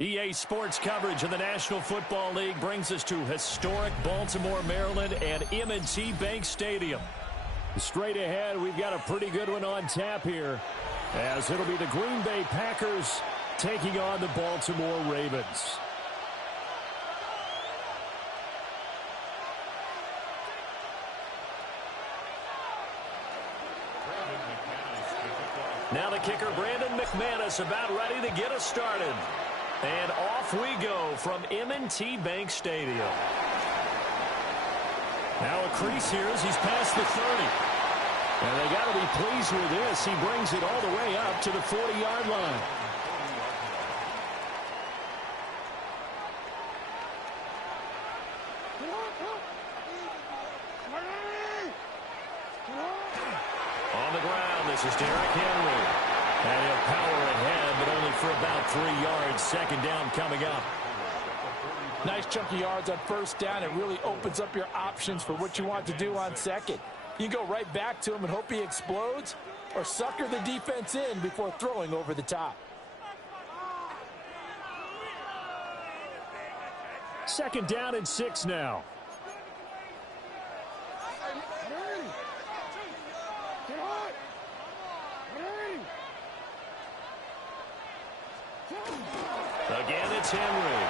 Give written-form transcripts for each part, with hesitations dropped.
EA Sports coverage of the National Football League brings us to historic Baltimore, Maryland, and M&T Bank Stadium. Straight ahead, we've got a pretty good one on tap here, as it'll be the Green Bay Packers taking on the Baltimore Ravens. Now the kicker, Brandon McManus, about ready to get us started. And off we go from M&T Bank Stadium. Now a crease here as he's past the 30. And they got to be pleased with this. He brings it all the way up to the 40-yard line. On the ground, this is Derrick Henry. And he'll power ahead, but only for about 3 yards. Second down coming up. Nice chunky yards on first down. It really opens up your options for what you want to do on second. You can go right back to him and hope he explodes, or sucker the defense in before throwing over the top. Second down and 6 now. Again, it's Henry.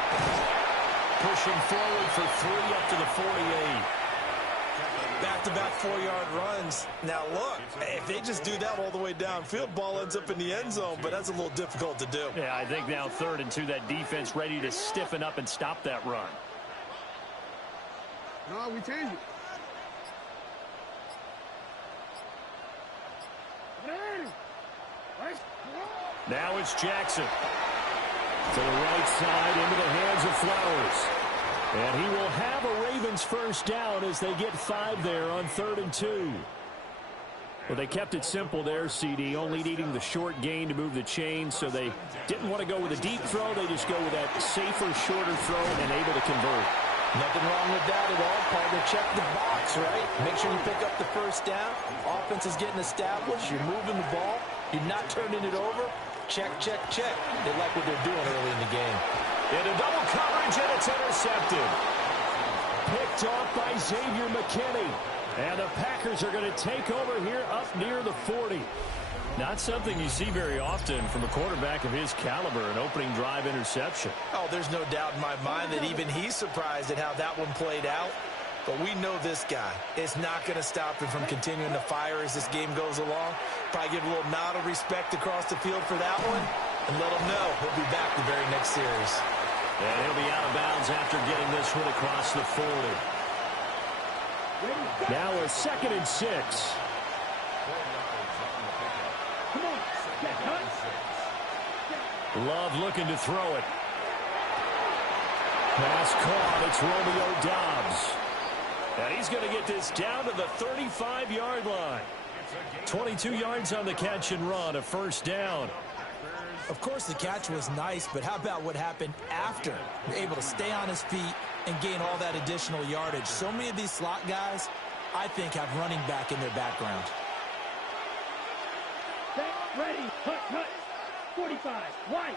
Pushing forward for 3 up to the 48. Back-to-back 4-yard runs. Now, look, if they just do that all the way downfield, ball ends up in the end zone, but that's a little difficult to do. Yeah, I think now 3rd and 2, that defense ready to stiffen up and stop that run. No, we change it. Now it's Jackson. To the right side, into the hands of Flowers. And he will have a Ravens first down as they get 5 there on 3rd and 2. Well, they kept it simple there, CD, only needing the short gain to move the chain, so they didn't want to go with a deep throw. They just go with that safer, shorter throw and able to convert. Nothing wrong with that at all. Part of check the box, right? Make sure you pick up the first down. Offense is getting established. You're moving the ball. You're not turning it over. Check, check, check. They like what they're doing early in the game. Into double coverage, and it's intercepted. Picked off by Xavier McKinney. And the Packers are going to take over here up near the 40. Not something you see very often from a quarterback of his caliber, an opening drive interception. Oh, there's no doubt in my mind that even he's surprised at how that one played out. But we know this guy is not going to stop him from continuing to fire as this game goes along. Probably give a little nod of respect across the field for that one and let him know he'll be back the very next series. And he'll be out of bounds after getting this one across the 40. Now a 2nd and 6. Love looking to throw it. Pass caught. It's Romeo Doubs. And he's going to get this down to the 35-yard line. 22 yards on the catch and run, a first down. Of course, the catch was nice, but how about what happened after? You're able to stay on his feet and gain all that additional yardage. So many of these slot guys, I think, have running back in their background. Ready, cut, 45, wide,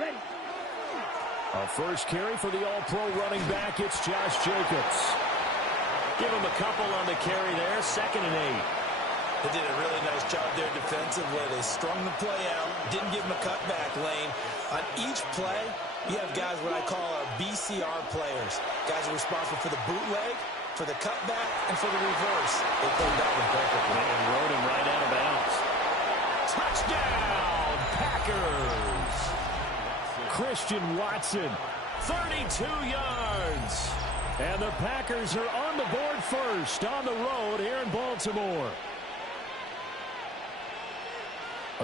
ready. A first carry for the all-pro running back, it's Josh Jacobs. Give him a couple on the carry there, 2nd and 8. They did a really nice job there defensively. They strung the play out, didn't give him a cutback lane. On each play, you have guys what I call our BCR players. Guys are responsible for the bootleg, for the cutback, and for the reverse. They played that one perfectly. And rode him right out of bounds. Touchdown, Packers! Christian Watson, 32 yards. And the Packers are on the board first on the road here in Baltimore.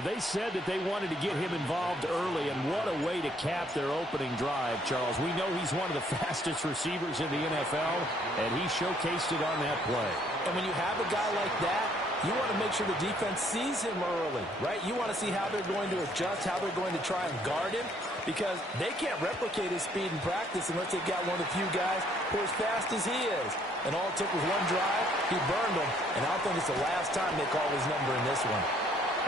They said that they wanted to get him involved early, and what a way to cap their opening drive, Charles. We know he's one of the fastest receivers in the NFL, and he showcased it on that play. And when you have a guy like that, you want to make sure the defense sees him early, right? You want to see how they're going to adjust, how they're going to try and guard him, because they can't replicate his speed in practice unless they've got one of the few guys who are as fast as he is. And all it took was one drive, he burned them, and I don't think it's the last time they call his number in this one.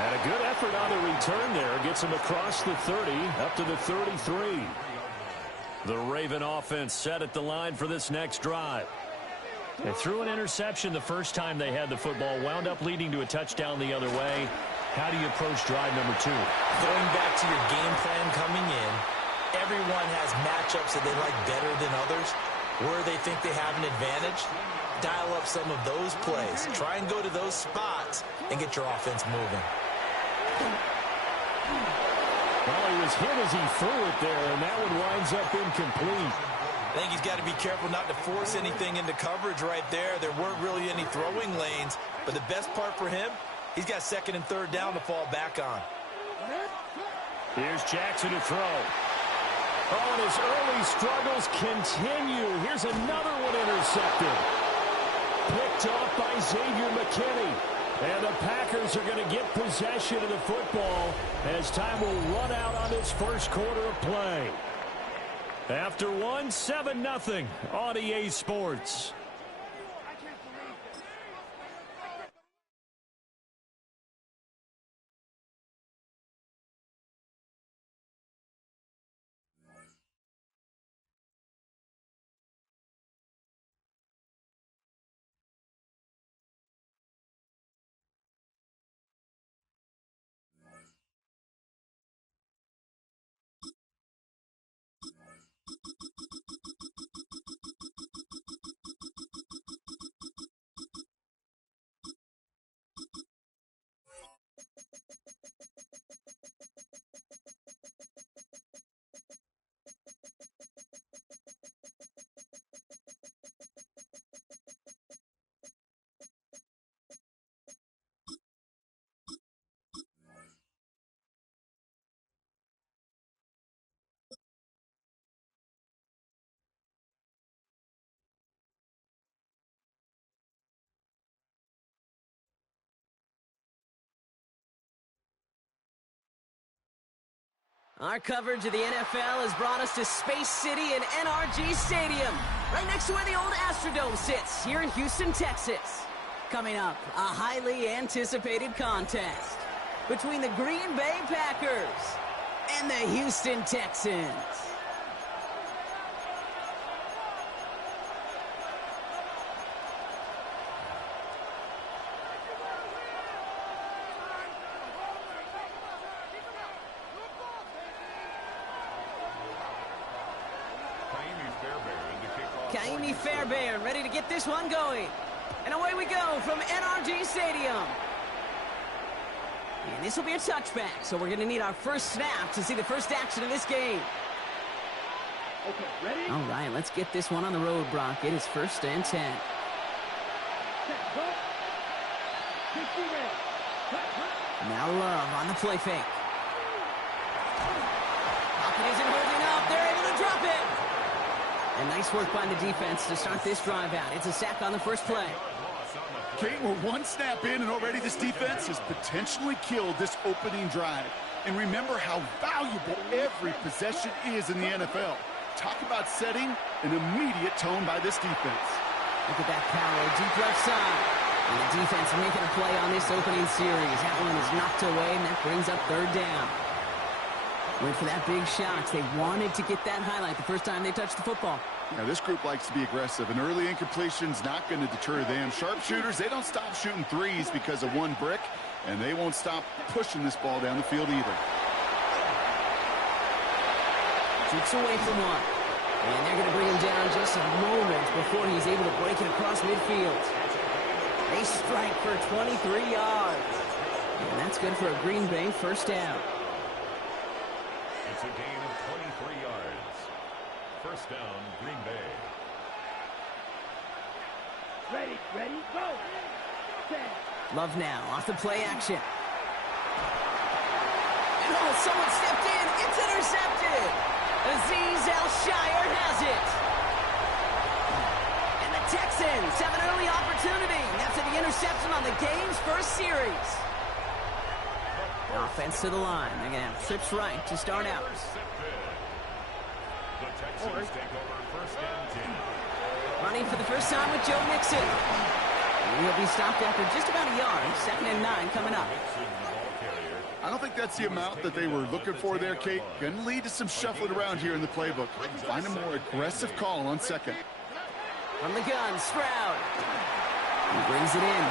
And a good effort on the return there. Gets him across the 30, up to the 33. The Raven offense set at the line for this next drive. They threw an interception the first time they had the football, wound up leading to a touchdown the other way. How do you approach drive number 2? Going back to your game plan coming in, everyone has matchups that they like better than others. Where they think they have an advantage, dial up some of those plays. Try and go to those spots and get your offense moving. Well, he was hit as he threw it there, and that one winds up incomplete. I think he's got to be careful not to force anything into coverage right there. There weren't really any throwing lanes, but the best part for him, he's got second and third down to fall back on. Here's Jackson to throw. Oh, and his early struggles continue. Here's another one intercepted. Picked off by Xavier McKinney. And the Packers are going to get possession of the football as time will run out on this first quarter of play. After one, 7-0 on EA Sports. Our coverage of the NFL has brought us to Space City and NRG Stadium, right next to where the old Astrodome sits, here in Houston, Texas. Coming up, a highly anticipated contest between the Green Bay Packers and the Houston Texans. Fairbairn ready to get this one going. And away we go from NRG Stadium. And this will be a touchback, so we're going to need our first snap to see the first action of this game. Okay, ready? All right, let's get this one on the road, Brock. It is 1st and 10. Set, go. 60 ready. Now Love on the play fake. Pocket isn't holding up. They're able to drop it. And nice work by the defense to start this drive out. It's a sack on the first play. Kate, we're one snap in, and already this defense has potentially killed this opening drive. And remember how valuable every possession is in the NFL. Talk about setting an immediate tone by this defense. Look at that power, deep left side. And the defense making a play on this opening series. That one is knocked away, and that brings up 3rd down. Went for that big shot. They wanted to get that highlight the first time they touched the football. Now, this group likes to be aggressive, and early incompletion's not going to deter them. Sharpshooters, they don't stop shooting threes because of one brick, and they won't stop pushing this ball down the field either. Keeps away from one. And they're going to bring him down just a moment before he's able to break it across midfield. They strike for 23 yards. And that's good for a Green Bay first down. It's a gain of 23 yards. First down, Green Bay. Ready, go. Set. Love now, off the play action. And oh, someone stepped in. It's intercepted. Azeez Al-Shire has it. And the Texans have an early opportunity after the interception on the game's first series. Offense to the line. They're going to have trips right to start out. The Texans take over 1st and 10. Running for the first time with Joe Mixon. And he'll be stopped after just about a yard. 2nd and 9 coming up. Mixon, the ball carrier. I don't think that's the amount that they were looking for there, Kate. Going to lead to some shuffling around here in the playbook. Find a more aggressive call on second. From the gun, Stroud. He brings it in.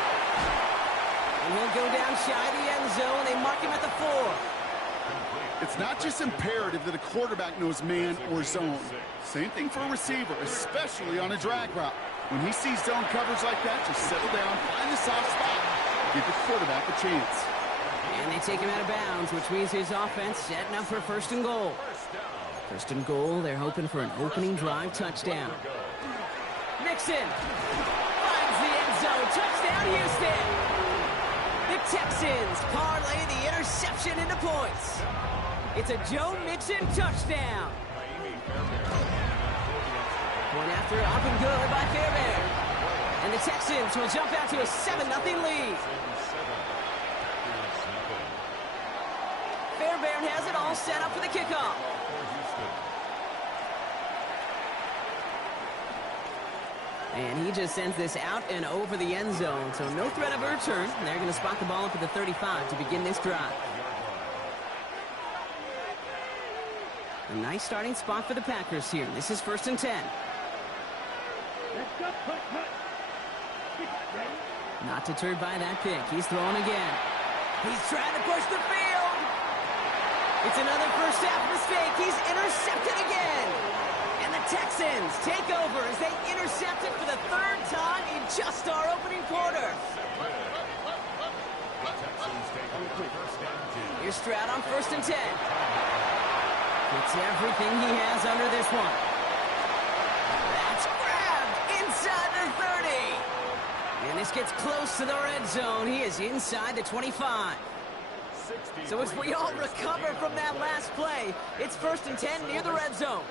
And he'll go down shy of the end zone. They mark him at the 4. It's not just imperative that a quarterback knows man or zone. Same thing for a receiver, especially on a drag route. When he sees zone coverage like that, just settle down, find the soft spot, give the quarterback a chance. And they take him out of bounds, which means his offense setting up for first and goal. First and goal, they're hoping for an opening drive touchdown. Mixon finds the end zone. Touchdown, Houston. The Texans parlay the interception into points. It's a Joe Mixon touchdown. Point after up and good by Fairbairn. And the Texans will jump out to a 7-0 lead. Fairbairn has it all set up for the kickoff. And he just sends this out and over the end zone, so no threat of a return. They're going to spot the ball up at the 35 to begin this drive. A nice starting spot for the Packers here. This is 1st and 10. Let's go, cut. Ready? Not deterred by that pick. He's throwing again. He's trying to push the field. It's another first half mistake. He's intercepted again. And the Texans take over as they intercept it for the 3rd time in just our opening quarter. Here's Stroud on 1st and 10. Gets everything he has under this one. That's grabbed inside the 30. And this gets close to the red zone. He is inside the 25. So as we all recover from that last play, it's 1st and 10 near the red zone.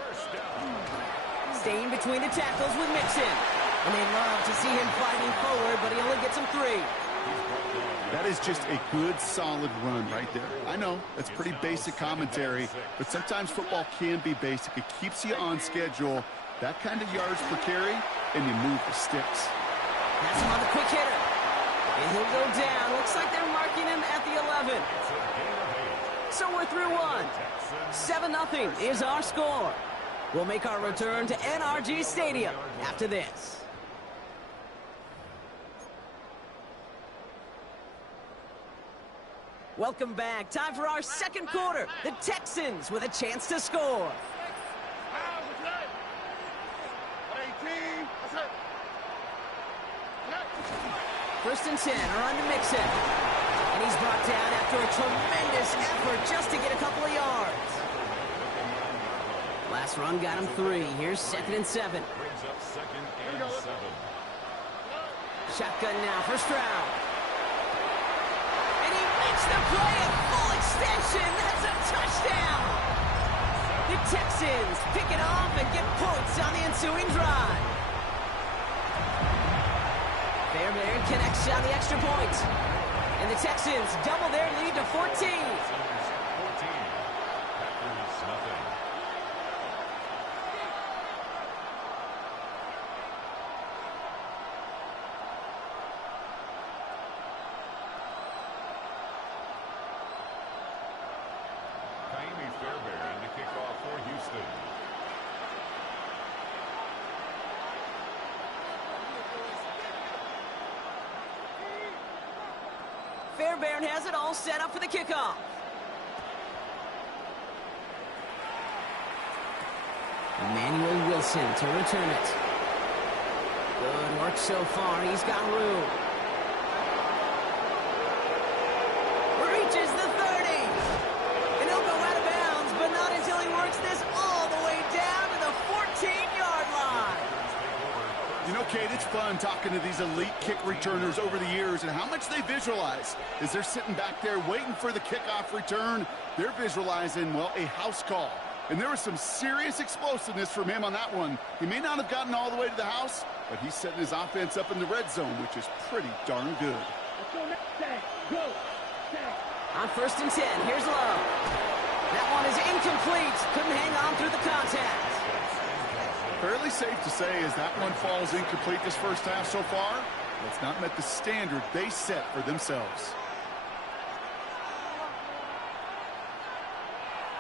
Staying between the tackles with Mixon. And they love to see him fighting forward, but he only gets him 3. That is just a good, solid run right there. I know, that's pretty basic commentary, but sometimes football can be basic. It keeps you on schedule, that kind of yards per carry, and you move the sticks. That's him on the quick hitter. And he'll go down. Looks like they're marking him at the 11. So we're through 1. 7-0 is our score. We'll make our return to NRG Stadium after this. Welcome back. Time for our second quarter. The Texans with a chance to score. First and 10, are on to Mixon. And he's brought down after a tremendous effort just to get a couple of yards. Last run got him 3. Here's 2nd and 7. Shotgun now for Stroud. And he makes the play at full extension. That's a touchdown. The Texans pick it off and get points on the ensuing drive. Fairbairn connects on the extra point. And the Texans double their lead to 14. Fairbairn to kick off for Houston. Fairbairn has it all set up for the kickoff. Emmanuel Wilson to return it. Good work so far. He's got room. Reaches the 30. And he'll go out of bounds, but not until he works this all the way down to the 14-yard line. You know, Kate, it's fun talking to these elite kick returners over the years and how much they visualize. As they're sitting back there waiting for the kickoff return, they're visualizing, well, a house call. And there was some serious explosiveness from him on that one. He may not have gotten all the way to the house, but he's setting his offense up in the red zone, which is pretty darn good. Let's go next. Set. Go. Set. On 1st and 10, here's Love. That one is incomplete. Couldn't hang on through the contact. Fairly safe to say as that one falls incomplete this first half so far, it's not met the standard they set for themselves.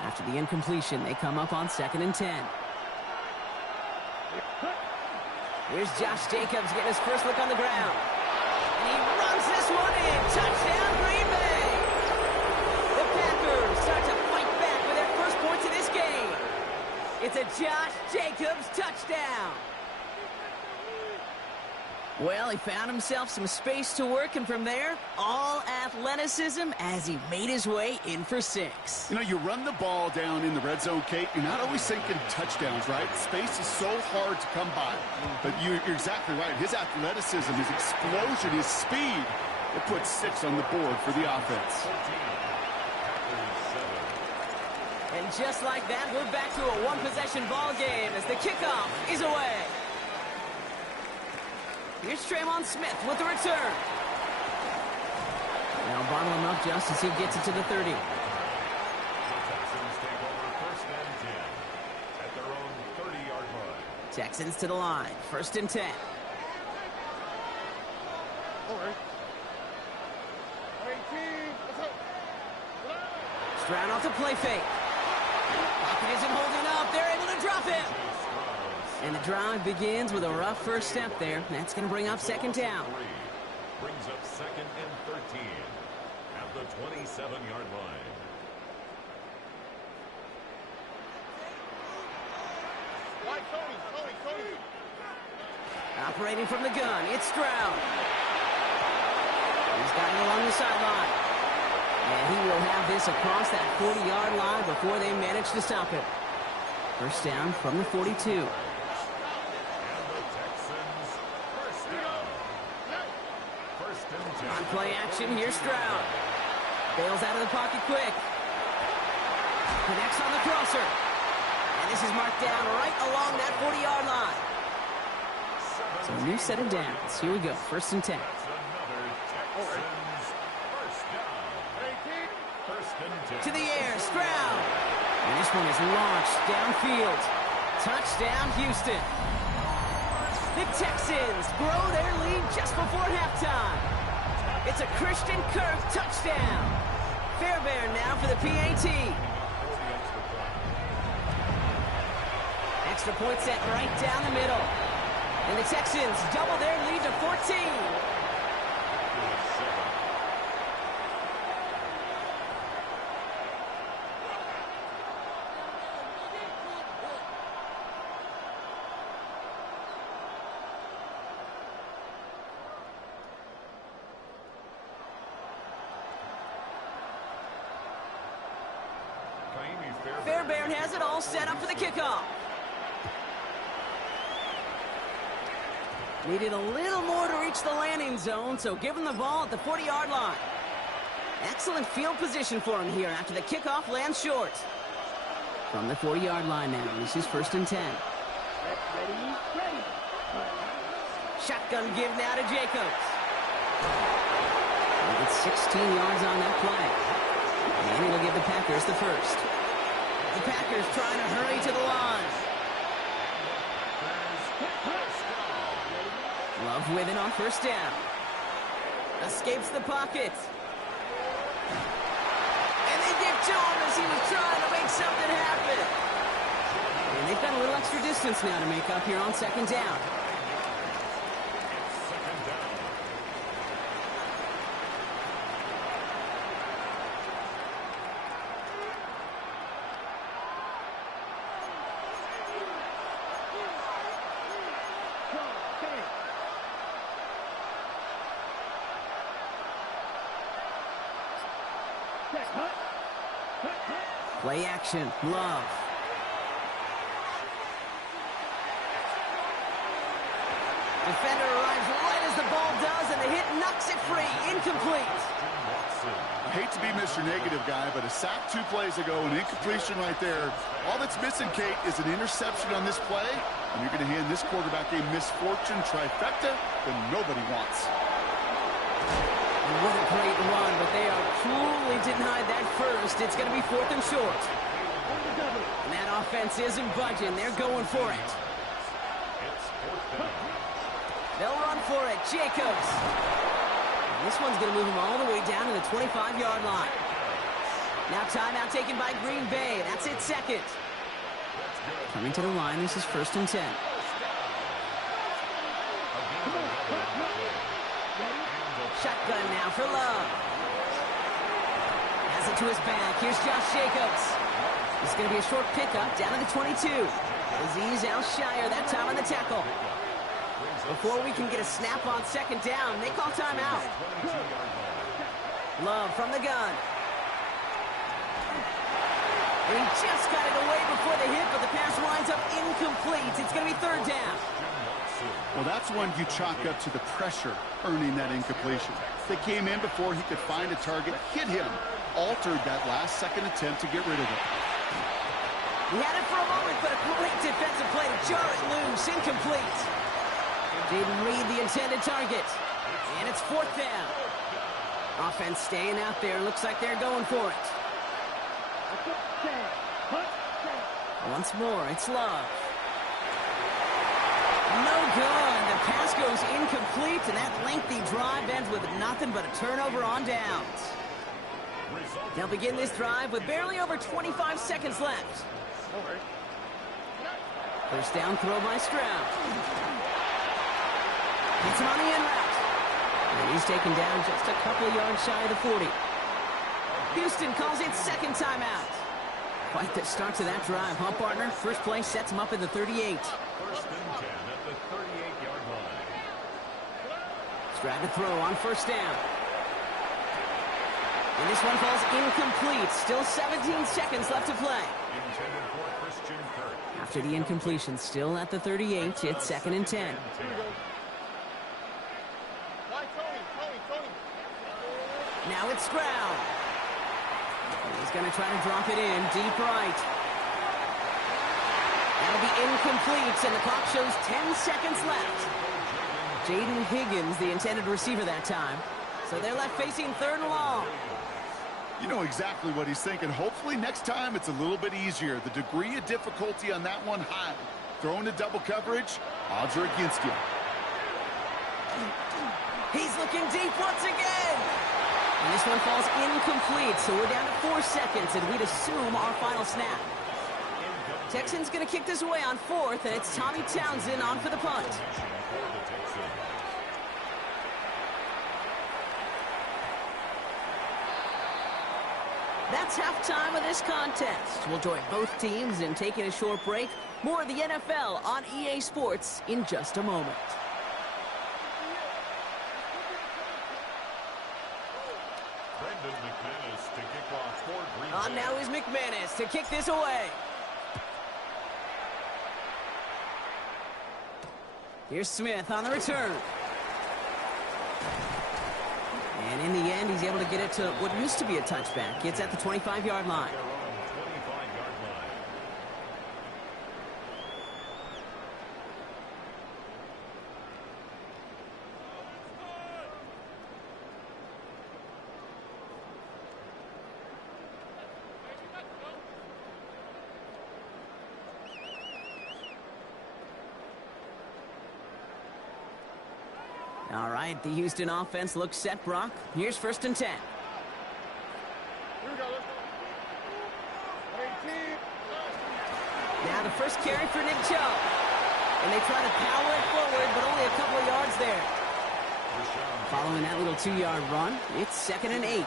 After the incompletion, they come up on 2nd and 10. Here's Josh Jacobs getting his first look on the ground. And he runs this one in. Touchdown, Green Bay. The Packers start to fight back with their first points of this game. It's a Josh Jacobs touchdown. Well, he found himself some space to work, and from there, all athleticism as he made his way in for 6. You know, you run the ball down in the red zone, Kate, you're not always thinking touchdowns, right? Space is so hard to come by. But you're exactly right. His athleticism, his explosion, his speed, it puts 6 on the board for the offense. And just like that, we're back to a one-possession ball game as the kickoff is away. Here's Traymon Smith with the return. Now bottle him up just as he gets it to the 30. Texans take over 1st and 10 at their own 30-yard line. Texans to the line. 1st and 10. Stroud off the play fake. Pocket isn't holding up. They're able to drop him. And the drive begins with a rough first step there. That's going to bring up 2nd down. Brings up 2nd and 13 at the 27-yard line. Operating from the gun, it's Stroud. He's got it along the sideline. And he will have this across that 40-yard line before they manage to stop it. First down from the 42. On play action, here's Stroud. Bails out of the pocket quick. Connects on the crosser. And this is marked down right along that 40-yard line. So a new set of downs. Here we go, 1st and 10. To the air, Stroud. And this one is launched downfield. Touchdown, Houston. The Texans grow their lead just before halftime. It's a Christian Kirk touchdown. Fairbairn now for the PAT. Extra point set right down the middle. And the Texans double their lead to 14. Fairbairn has it all set up for the kickoff. Needed a little more to reach the landing zone, so give him the ball at the 40-yard line. Excellent field position for him here after the kickoff lands short. From the 40-yard line now, this is 1st and 10. Shotgun give now to Jacobs. He gets 16 yards on that play. And it'll give the Packers the first. The Packers trying to hurry to the line. Love with it on 1st down. Escapes the pocket. And they give to him as he was trying to make something happen. And they've got a little extra distance now to make up here on 2nd down. Play action, Love. Defender arrives right as the ball does, and the hit knocks it free. Incomplete. I hate to be Mr. Negative guy, but a sack 2 plays ago, an incompletion right there. All that's missing, Kate, is an interception on this play, and you're going to hand this quarterback a misfortune trifecta that nobody wants. What a great run, but they are cruelly denied that first. It's going to be 4th and short. And that offense isn't budging. They're going for it. They'll run for it. Jacobs. And this one's going to move him all the way down to the 25-yard line. Now timeout taken by Green Bay. That's it, second. Coming to the line, this is 1st and 10. Shotgun now for Love. Has it to his back. Here's Josh Jacobs. It's going to be a short pickup down to the 22. Azeez Al-Shire that time on the tackle. Before we can get a snap on 2nd down, they call timeout. Love from the gun. And he just got it away before the hit, but the pass winds up incomplete. It's going to be 3rd down. Well, that's one you chalk up to the pressure earning that incompletion. They came in before he could find a target, hit him, altered that last-second attempt to get rid of it. He had it for a moment, but a great defensive play to jar it loose, incomplete. Didn't read the intended target, and it's 4th down. Offense staying out there. Looks like they're going for it. Once more, it's Love. No good. The pass goes incomplete, and that lengthy drive ends with nothing but a turnover on downs. They'll begin this drive with barely over 25 seconds left. First down throw by Stroud. Gets him on the in route. And he's taken down just a couple of yards shy of the 40. Houston calls it 2nd timeout. Quite the start to that drive, huh, partner? First play sets him up in the 38. 1st and 10 at the 38-yard line. Stroud to throw on 1st down. And this one falls incomplete. Still 17 seconds left to play. Intended for Christian Kirk. After the incompletion, still at the 38, it's 2nd and 10. Now it's Stroud. He's going to try to drop it in deep right. That'll be incomplete, and the clock shows 10 seconds left. Jaden Higgins, the intended receiver that time. So they're left facing 3rd and long. You know exactly what he's thinking. Hopefully next time it's a little bit easier. The degree of difficulty on that one high. Thrown to double coverage, odds are against you. He's looking deep once again. And this one falls incomplete, so we're down to 4 seconds, and we'd assume our final snap. Texans going to kick this away on 4th, and it's Tommy Townsend on for the punt. That's halftime of this contest. We'll join both teams in taking a short break. More of the NFL on EA Sports in just a moment. On now is McManus to kick this away. Here's Smith on the return. And in the end, he's able to get it to what used to be a touchback. It's at the 25-yard line. All right, the Houston offense looks set, Brock. Here's 1st and 10. Here we go, let's go. Now the first carry for Nick Chubb. And they try to power it forward, but only a couple of yards there. Following that little 2-yard run, it's 2nd and 8.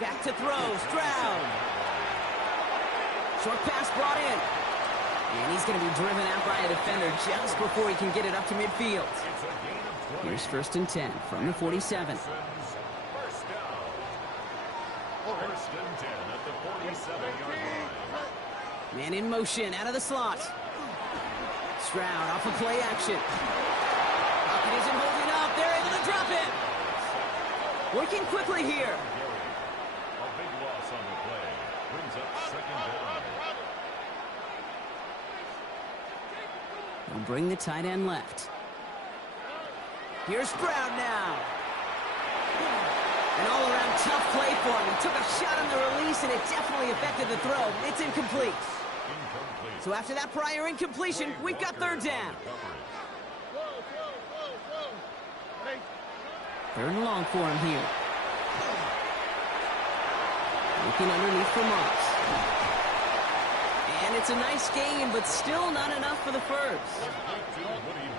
Back to throw, Stroud. Short pass brought in. And he's going to be driven out by a defender just before he can get it up to midfield. Here's 1st and 10 from the 47. First and 10 at the 47-yard line. Man in motion out of the slot. Stroud off of play action. Pocket isn't holding up. They're able to drop it. Working quickly here. A big loss on the play. Brings up 2nd down. They'll bring the tight end left. Here's Stroud now. An all-around tough play for him. He took a shot on the release, and it definitely affected the throw. It's incomplete. So after that prior incompletion, we've got 3rd down. 3rd and long for him here. Looking underneath for marks. And it's a nice gain, but still not enough for the first.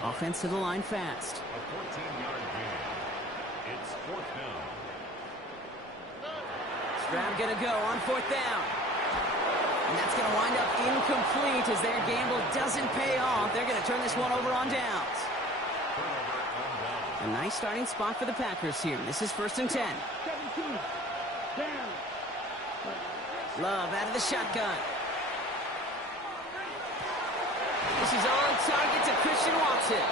Offense to the line fast. A 14-yard gain. It's fourth down. Stroud going to go on fourth down. And that's going to wind up incomplete as their gamble doesn't pay off. They're going to turn this one over on downs. A nice starting spot for the Packers here. This is 1st and 10. Love out of the shotgun. This is on target to Christian Watson.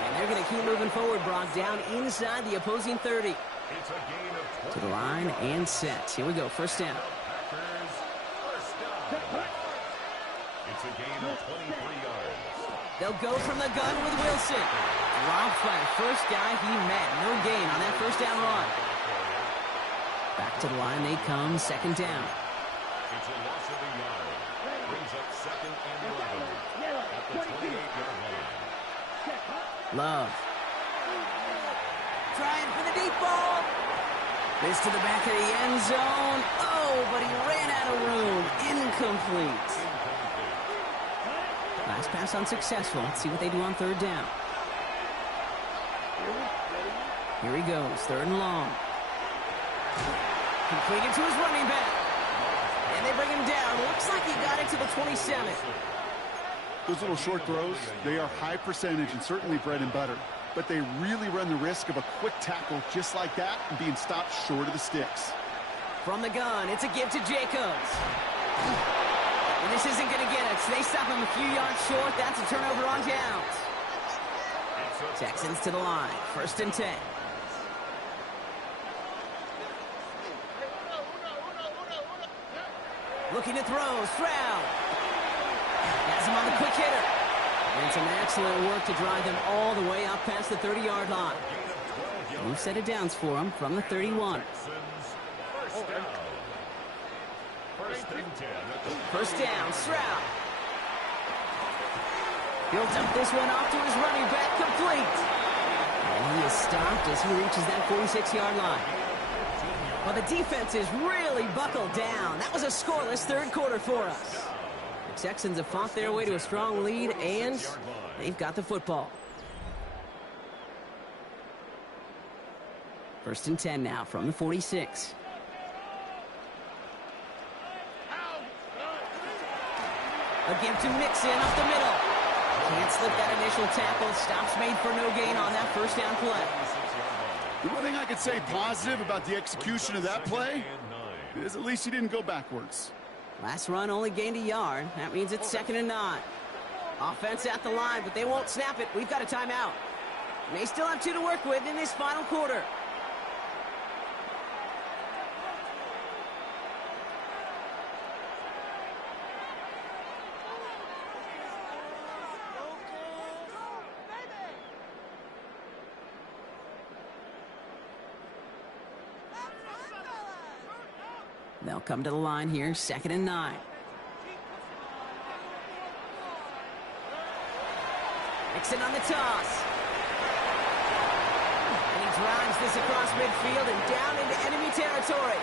And they're going to keep moving forward, Brock, down inside the opposing 30. It's a gain of 20. To the line and set. Here we go, 1st down. Packers, first down. It's a gain of 23 yards. They'll go from the gun with Wilson. Dropped by the first guy he met. No gain on that 1st down run. Back to the line they come, 2nd down. It's a loss of a yard. Brings up 2nd and 11 at the 28-yard line. Love. Trying for the deep ball. This to the back of the end zone. Oh, but he ran out of room. Incomplete. Last pass unsuccessful. Let's see what they do on 3rd down. Here he goes, 3rd and long. Completed to his running back. And they bring him down. Looks like he got it to the 27. Those little short throws, they are high percentage and certainly bread and butter. But they really run the risk of a quick tackle just like that and being stopped short of the sticks. From the gun, it's a give to Jacobs. And this isn't going to get it. So they stop him a few yards short. That's a turnover on downs. Texans to the line. 1st and 10. Looking to throw. Stroud. Has him on the quick hitter. And some excellent work to drive them all the way up past the 30-yard line. New set of downs for him from the 31. First down. 1st and 10. 1st down, Stroud. He'll dump this one off to his running back, complete. And he is stopped as he reaches that 46-yard line. Well, the defense is really buckled down. That was a scoreless 3rd quarter for us. The Texans have fought their way to a strong lead, and they've got the football. 1st and 10 now from the 46. A give to Mixon up the middle. Can't slip that initial tackle. Stops made for no gain on that 1st down play. The one thing I could say positive about the execution of that play is at least he didn't go backwards. Last run only gained a yard. That means it's 2nd and 9. Offense at the line, but they won't snap it. We've got a timeout. They still have 2 to work with in this final quarter. They'll come to the line here, 2nd and 9. Mixon on the toss. And he drives this across midfield and down into enemy territory.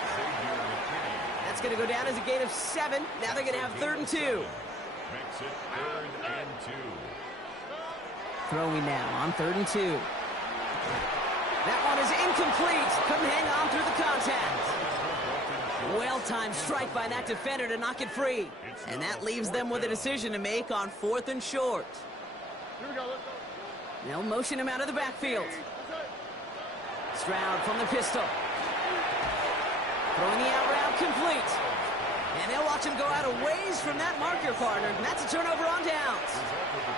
That's going to go down as a gain of 7. Now they're going to have 3rd and 2. Makes it 3rd and 2. Throwing now on 3rd and 2. That one is incomplete. Couldn't hang on through the contact. Well-timed strike by that defender to knock it free. And that leaves them with a decision to make on 4th and short. Here we go, let's go. They'll motion him out of the backfield. Stroud from the pistol. Throwing the out route complete. And they'll watch him go out a ways from that marker partner. And that's a turnover on downs.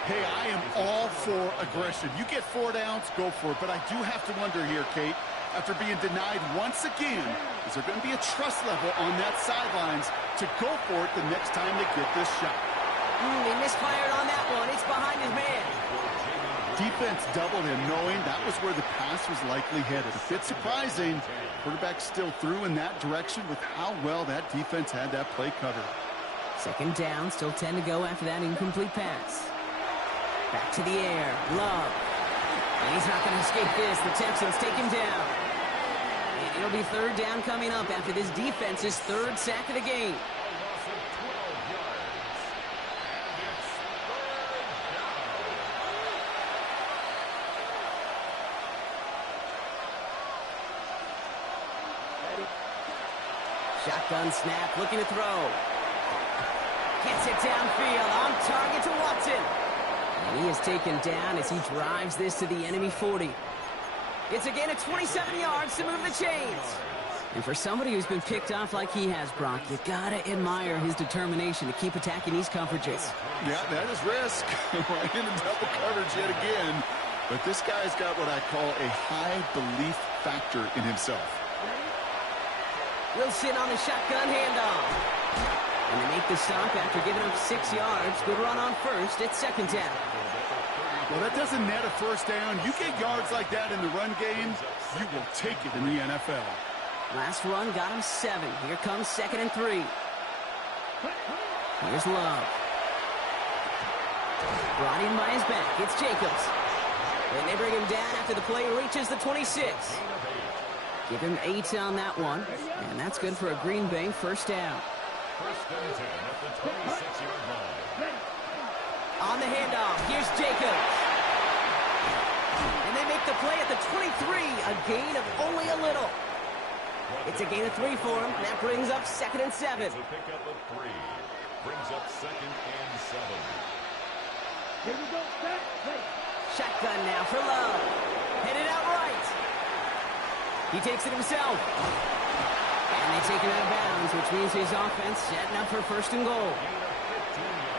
Hey, I am all for aggression. You get 4 downs, go for it. But I do have to wonder here, Kate, after being denied once again, is there going to be a trust level on that sidelines to go for it the next time they get this shot? He misfired on that one. It's behind his man. Defense doubled him, knowing that was where the pass was likely headed. A bit surprising. Quarterback still threw in that direction with how well that defense had that play covered. 2nd down, still 10 to go after that incomplete pass. Back to the air. Love. And he's not going to escape this. The Texans take him down. And It'll be third down coming up after this defense's third sack of the game. Shotgun snap, looking to throw. Gets it downfield, on target to Watson. And he is taken down as he drives this to the enemy 40. It's a gain of 27 yards to move the chains. And for somebody who's been picked off like he has, Brock, you gotta admire his determination to keep attacking these coverages. Yeah, that is risk. Right into double coverage yet again. But this guy's got what I call a high belief factor in himself. Wilson on the shotgun handoff. And they make the stop after giving up 6 yards. Good run on first. It's second down. Well, that doesn't net a first down. You get yards like that in the run game, you will take it in the NFL. Last run got him 7. Here comes 2nd and 3. Here's Love. Brought in by his back. It's Jacobs. And they bring him down after the play reaches the 26. Give him 8 on that one. And that's good for a Green Bay first down. First and 10 at the 26-yard line. On the handoff, here's Jacobs. And they make the play at the 23, a gain of only a little. It's a gain of 3 for him, and that brings up 2nd and 7. It's a pickup of 3. Brings up 2nd and 7. Here we go, set, play. Shotgun now for Love. Headed out right. He takes it himself. And they take it out of bounds, which means his offense setting up for first and goal.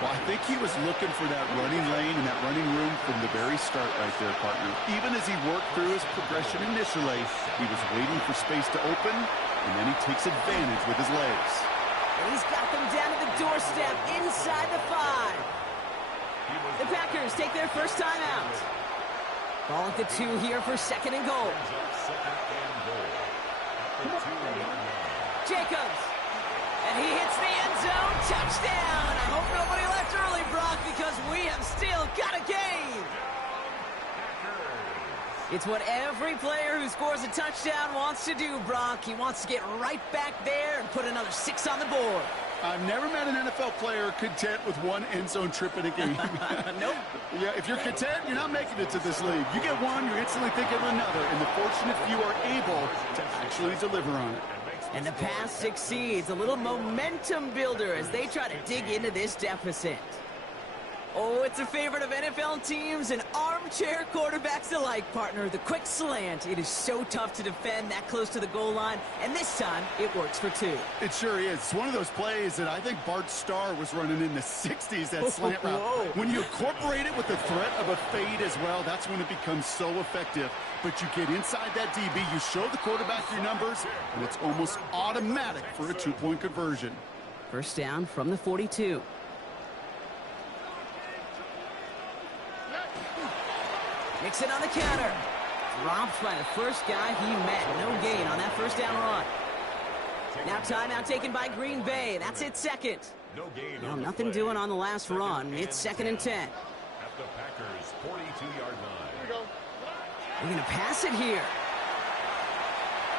Well, I think he was looking for that running lane and that running room from the very start right there, partner. Even as he worked through his progression initially, he was waiting for space to open, and then he takes advantage with his legs. And he's got them down to the doorstep inside the 5. The Packers take their first time out. Ball at the 2 here for 2nd and goal. Jacobs. And he hits the end zone. Touchdown. I hope nobody left early, Brock, because we have still got a game. It's what every player who scores a touchdown wants to do, Brock. He wants to get right back there and put another 6 on the board. I've never met an NFL player content with one end zone trip in a game. Nope. Yeah, if you're content, you're not making it to this league. You get one, you're instantly thinking of another, and the fortunate few are able to actually deliver on it. And the pass succeeds. A little momentum builder as they try to dig into this deficit. Oh, it's a favorite of NFL teams and armchair quarterbacks alike, partner. The quick slant. It is so tough to defend that close to the goal line, and this time it works for 2. It sure is. It's one of those plays that I think Bart Starr was running in the 60s, that slant route. Whoa. When you incorporate it with the threat of a fade as well, that's when it becomes so effective. But you get inside that DB, you show the quarterback your numbers, and it's almost automatic for a 2-point conversion. First down from the 42. Nixon on the counter. Dropped by the first guy he met. No gain on that first down run. Now timeout taken by Green Bay. That's it, 2nd. Well, nothing doing on the last run. It's 2nd and 10. At the Packers' 42-yard line. Here we go. We're going to pass it here.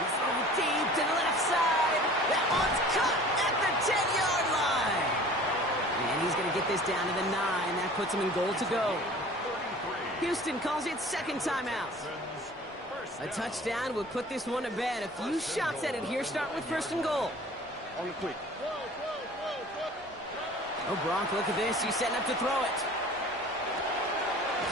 He's going deep to the left side. That one's cut at the 10-yard line. And he's going to get this down to the 9. That puts him in goal to go. Houston calls it second timeout. A touchdown would put this one to bed. A few shots at it here, starting with first and goal. On the quick. Oh, Brock, look at this. He's setting up to throw it.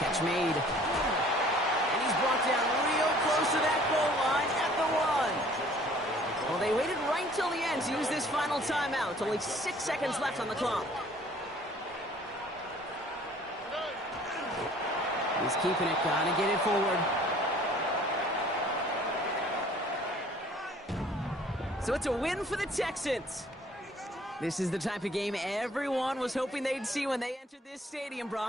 Catch made. And he's brought down real close to that goal line at the 1. Well, they waited right until the end to use this final timeout. Only 6 seconds left on the clock. He's keeping it. Gotta get it forward. So it's a win for the Texans. This is the type of game everyone was hoping they'd see when they entered this stadium, Brock.